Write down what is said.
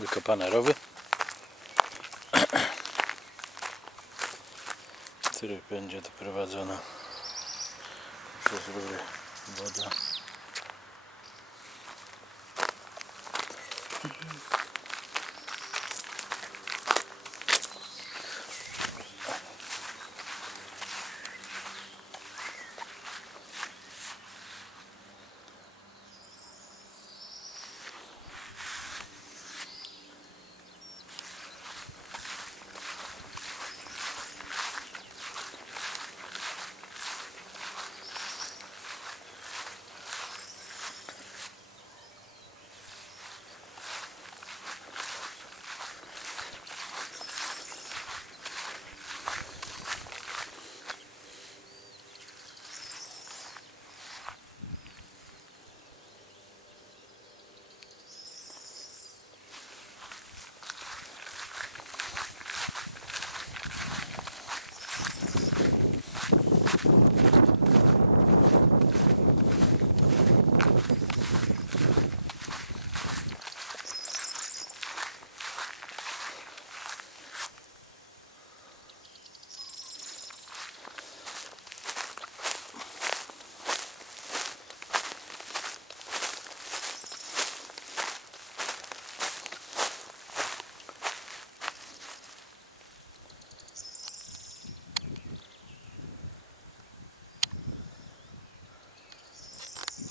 wykopane rowy, w których będzie doprowadzona przez rury woda.